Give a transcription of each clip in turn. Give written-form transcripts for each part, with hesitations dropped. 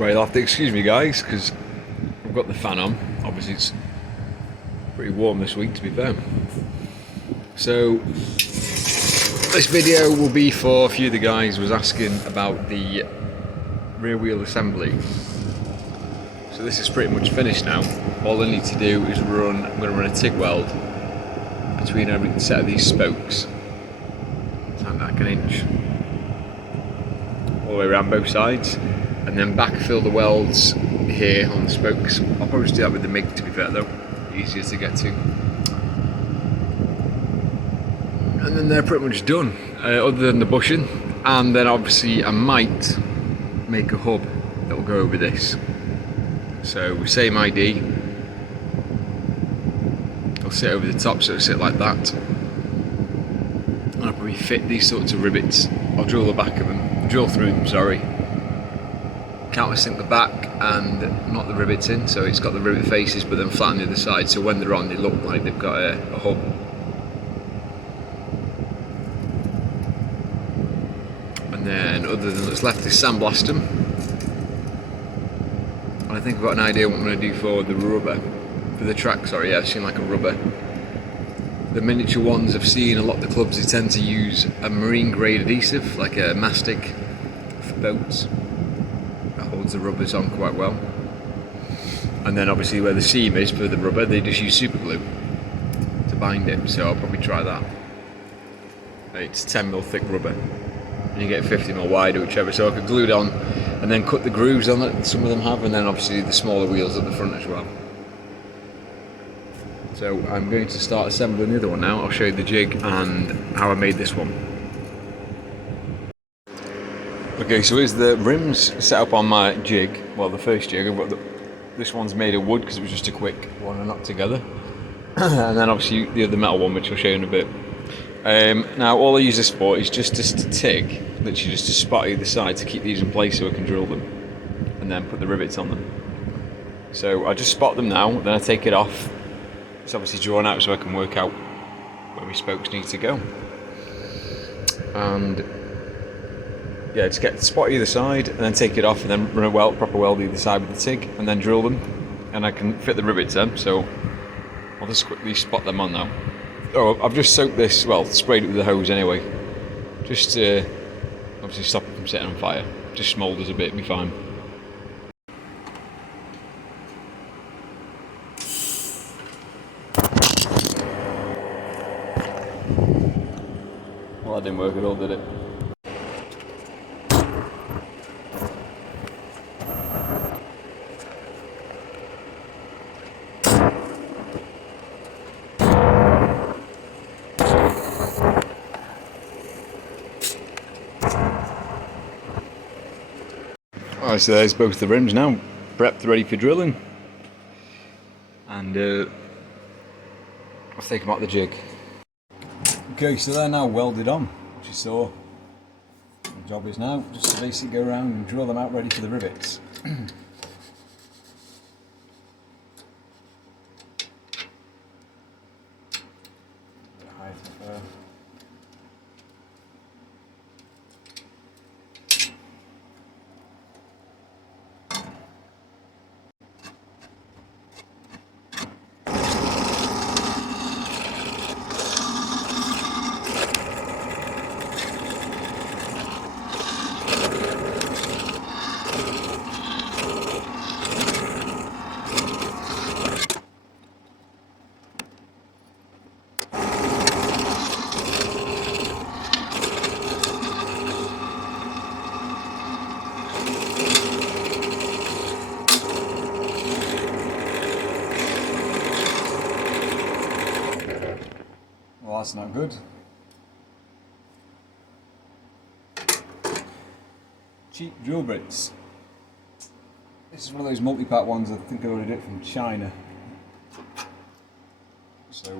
Right, you'll have to excuse me guys, because I've got the fan on. Obviously it's pretty warm this week, to be fair. So this video will be for a few of the guys who was asking about the rear wheel assembly. So this is pretty much finished now. All I need to do is I'm going to run a TIG weld between every set of these spokes, and like an inch all the way around both sides, and then backfill the welds here on the spokes. I'll probably just do that with the MIG, to be fair though, easier to get to. And then they're pretty much done, other than the bushing, and then obviously I might make a hub that will go over this. So same ID, it'll sit over the top, so it'll sit like that. And I'll probably fit these sorts of rivets. I'll drill the back of them, drill through them, sorry. Countersink the back and knock the rivets in, so it's got the rivet faces but then flat on the other side, so when they're on they look like they've got a hub. And then other than what's left is sandblast them. And I think I've got an idea what I'm going to do for the rubber, for the track, sorry, yeah, I've seen like a rubber. The miniature ones I've seen, a lot of the clubs, they tend to use a marine grade adhesive, like a mastic for boats. That holds the rubbers on quite well. And then obviously where the seam is for the rubber, they just use super glue to bind it, so I'll probably try that. It's 10mm thick rubber, and you get 50mm wide or whichever, so I could glue it on and then cut the grooves on it, some of them have, and then obviously the smaller wheels at the front as well. So I'm going to start assembling the other one now. I'll show you the jig and how I made this one. Okay, so here's the rims set up on my jig. Well, the first jig. I've got this one's made of wood because it was just a quick one to knock together. And then obviously the other metal one, which I'll show you in a bit. Now all I use this for is just to TIG, literally just to spot either side to keep these in place so I can drill them and then put the rivets on them. So I just spot them now, then I take it off. It's obviously drawn out so I can work out where my spokes need to go. And yeah, just get spot either side and then take it off and then run a proper weld either side with the TIG and then drill them. And I can fit the rivets in, so I'll just quickly spot them on now. Oh, I've just soaked this, well, sprayed it with the hose anyway. Just to obviously stop it from setting on fire. Just smoulders a bit, it'll be fine. Well, that didn't work at all, did it? Alright, so there's both the rims now, prepped, ready for drilling. And I'll take them out the jig. Okay, so they're now welded on, which you saw. The job is now just to basically go around and drill them out ready for the rivets. Well, that's not good. Cheap drill bits. This is one of those multi-pack ones. I think I ordered it from China. So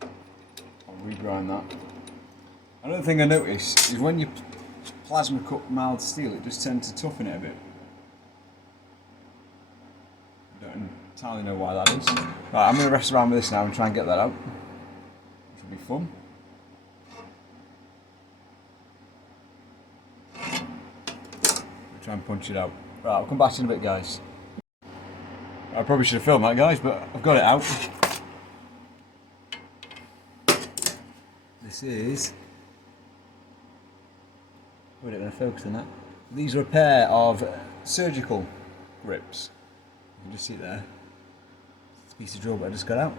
I'll regrind that. Another thing I noticed is when you plasma cut mild steel, it just tends to toughen it a bit. I don't entirely know why that is. Right, I'm going to rest around with this now and try and get that out, which will be fun. Try and punch it out. Right, I'll come back in a bit, guys. I probably should have filmed that, guys, but I've got it out. This is... We're not going to focus on that. These are a pair of surgical grips. You can just see it there. It's a piece of drill that I just got out.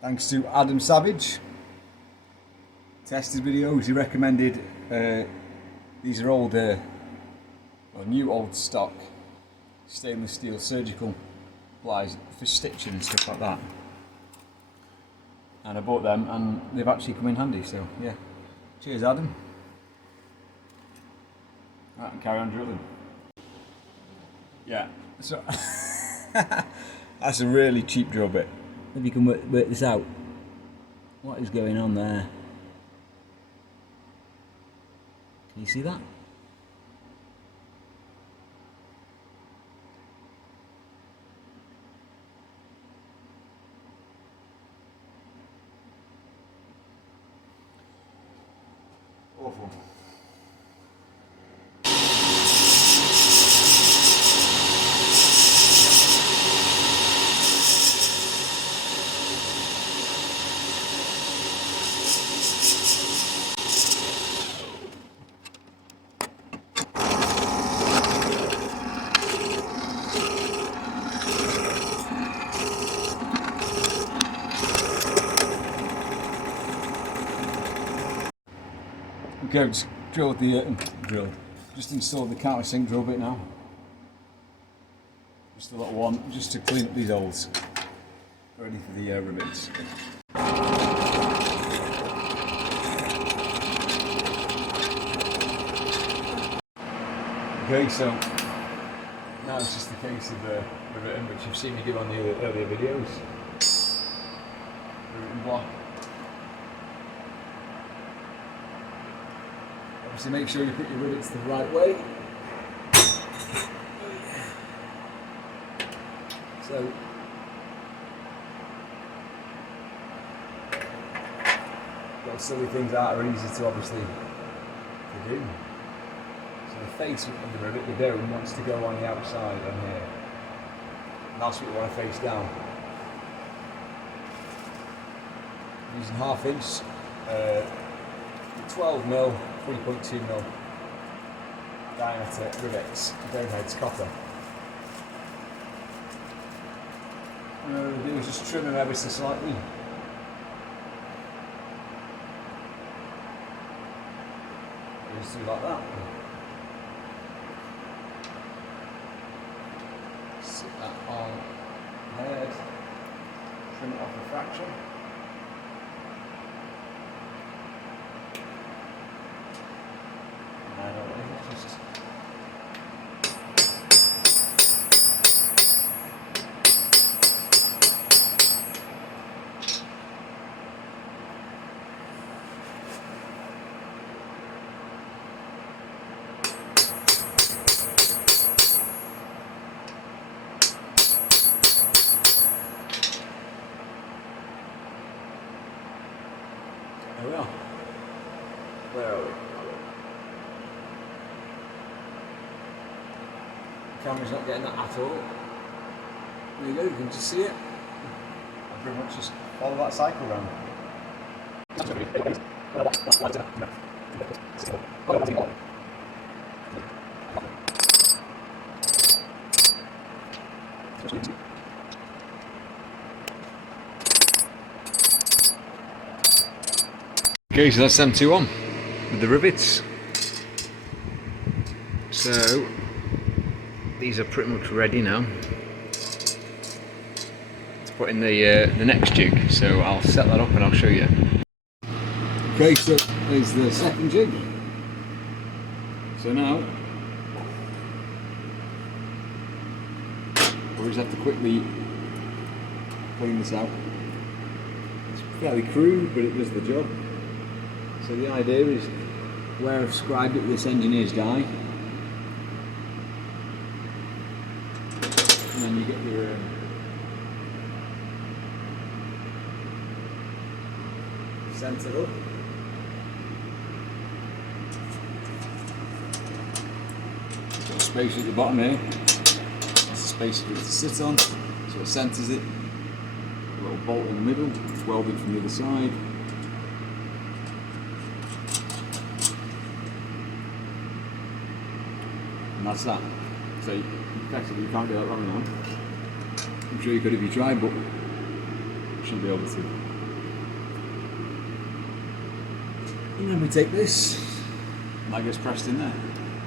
Thanks to Adam Savage. Tested videos, he recommended these are old, new old stock stainless steel surgical pliers for stitching and stuff like that. And I bought them and they've actually come in handy, so yeah. Cheers, Adam. Right, and carry on drilling. Yeah, so that's a really cheap drill bit. If you can work this out, what is going on there? Can you see that? Awful. Okay, I've just just installed the countersink drill bit now. Just a little one, just to clean up these holes. Ready for the rivets. Okay, so now it's just the case of riveting, which you've seen me do on the earlier videos. Riveting block. Obviously make sure you put your rivets the right way. So those silly things are easy to obviously to do. So the face of the rivet, the dome, wants to go on the outside on here. And that's what you want to face down. Using 1/2 inch 12mm, 3.2mm diameter rivets, dome heads, copper. What I'm going to do is just trim them ever so slightly. Just do like that. Sit that on the head, trim it off a fraction. There we are. Where are we? The camera's not getting that at all. There you go, you can just see it. I pretty much just follow that cycle round. Okay, so that's them two on with the rivets. So these are pretty much ready now to put in the next jig. So I'll set that up and I'll show you. Okay, so there's the second jig. So now we just have to quickly clean this out. It's fairly crude, but it does the job. So the idea is where I've scribed it with this engineer's die, and then you get your centre up, spacer at the bottom here. That's the spacer for it to sit on, so it centres it. A little bolt in the middle, it's welded from the other side. And that's that. So effectively you can't do that wrong now. I'm sure you could if you tried, but you shouldn't be able to. And then we take this, and that gets pressed in there.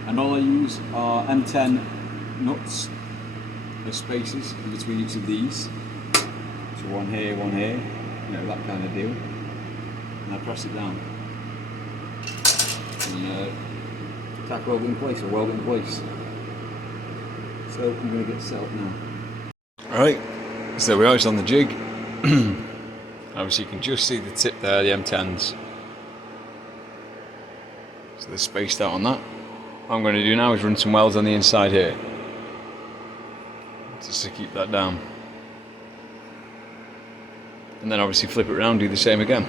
And all I use are M10 nuts as spacers in between each of these. So one here, you know, that kind of deal. And I press it down. And tack weld it in place, or weld it in place. So I'm going to get set up now. Alright, so we're out on the jig. Obviously you can just see the tip there, the M10s. So they're spaced out on that. What I'm going to do now is run some welds on the inside here, just to keep that down. And then obviously flip it around, do the same again.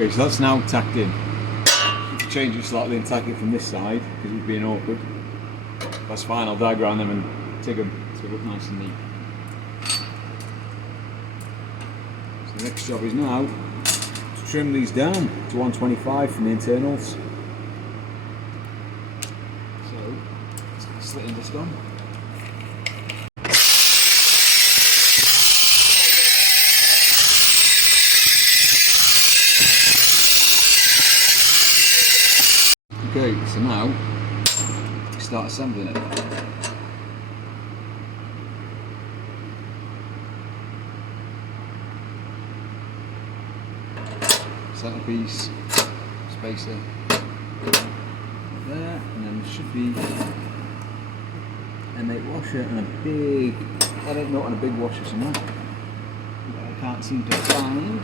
Okay, so that's now tacked in. Change it slightly and tack it from this side because it was being awkward. That's fine, I'll diagram them and TIG them so they look nice and neat. So the next job is now to trim these down to 125 from the internals. So let's get the slitting disc on. Okay, so now start assembling it. Centerpiece, spacer there, and then there should be M8 washer and a big M8 nut and a big washer somewhere that I can't seem to find.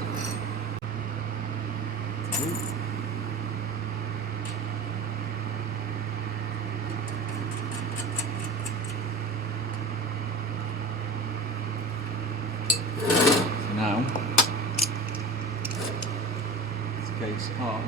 Now, it's a case of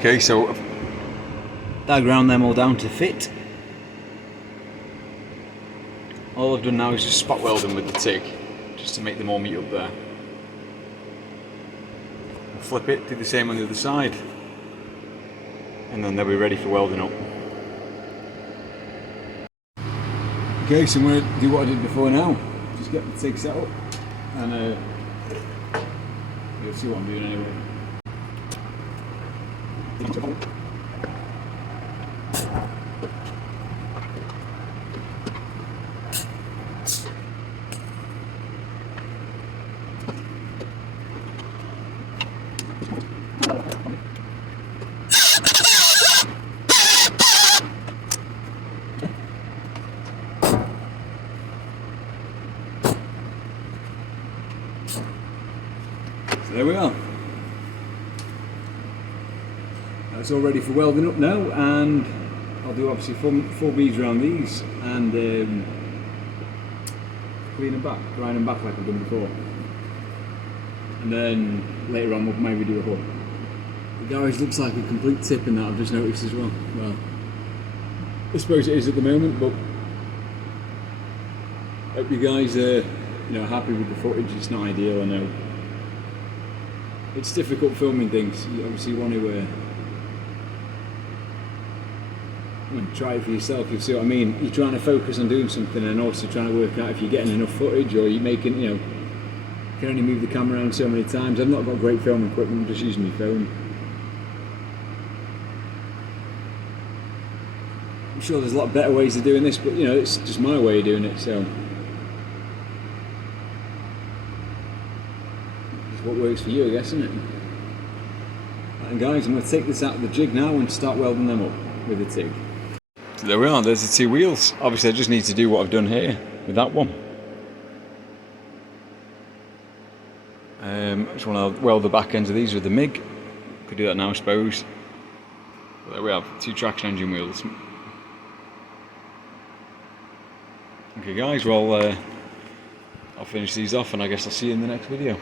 okay, so I've diagrammed them all down to fit. All I've done now is just spot weld them with the TIG, just to make them all meet up there. Flip it, do the same on the other side, and then they'll be ready for welding up. Okay, so I'm going to do what I did before now. Just get the TIG set up, and you'll see what I'm doing anyway. So there we are. It's all ready for welding up now, and I'll do obviously four beads around these and clean them back, grind them back like I've done before. And then later on we'll maybe do a hook. The garage looks like a complete tip in that, I've just noticed as well. Well, I suppose it is at the moment, but I hope you guys are happy with the footage. It's not ideal, I know. it's difficult filming things. You obviously want to try it for yourself. You see what I mean? You're trying to focus on doing something, and also trying to work out if you're getting enough footage, or you're making, you can only move the camera around so many times. I've not got great film equipment. I'm just using my phone. I'm sure there's a lot better ways of doing this, but it's just my way of doing it. So it's what works for you, I guess, isn't it? And guys, I'm going to take this out of the jig now and start welding them up with the TIG. So there we are, there's the two wheels. Obviously I just need to do what I've done here with that one. Just want to weld the back ends of these with the MIG. Could do that now, I suppose. But there we have, two traction engine wheels. Okay guys, well I'll finish these off and I guess I'll see you in the next video.